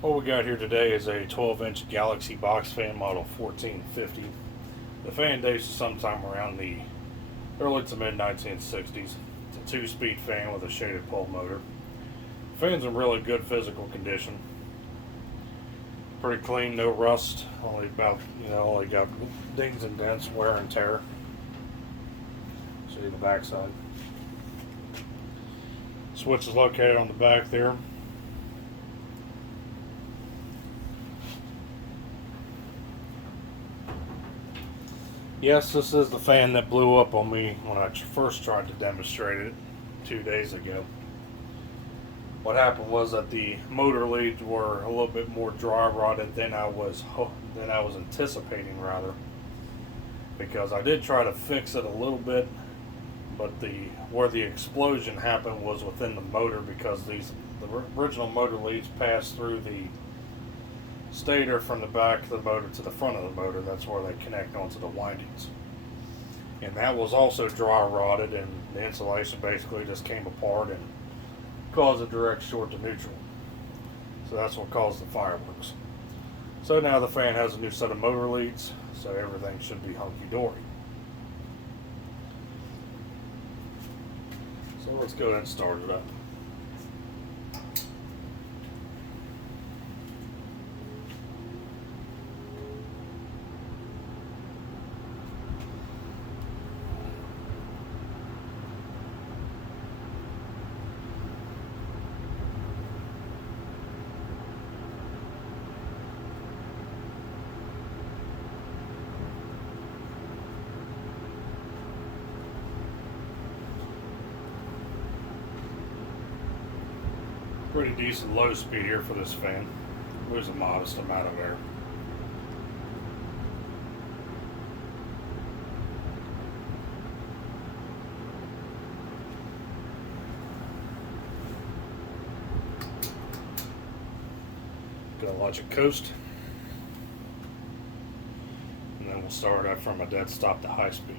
What we got here today is a 12-inch Galaxy box fan model 1450. The fan dates to sometime around the early to mid 1960s. It's a 2-speed fan with a shaded pole motor. The fan's in really good physical condition. Pretty clean, no rust. Only got dings and dents, wear and tear. See the backside. Switch is located on the back there. Yes, this is the fan that blew up on me when I first tried to demonstrate it 2 days ago. What happened was that the motor leads were a little bit more dry rotted than I was anticipating, rather, because I did try to fix it a little bit, but where the explosion happened was within the motor, because the original motor leads passed through the stator from the back of the motor to the front of the motor. That's where they connect onto the windings. And that was also dry rotted, and the insulation basically just came apart and caused a direct short to neutral. So that's what caused the fireworks. So now the fan has a new set of motor leads, so everything should be hunky-dory. So let's go ahead and start it up. Pretty decent low speed here for this fan. There's a modest amount of air. Gonna watch it coast, and then we'll start it from a dead stop to high speed.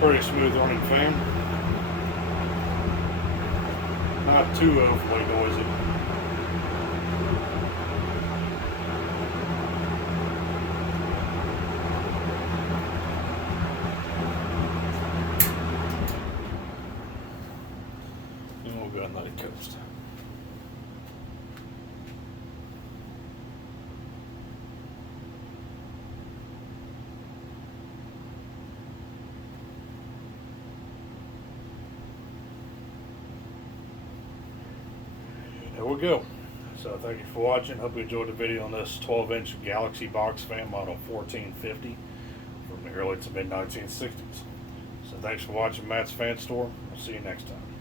Pretty smooth running fan. Not too overly noisy. And we'll go ahead and let it coast. There we go. So thank you for watching. Hope you enjoyed the video on this 12-inch Galaxy box fan model 1450 from the early to mid 1960s. So thanks for watching Matt's Fan Store. I'll see you next time.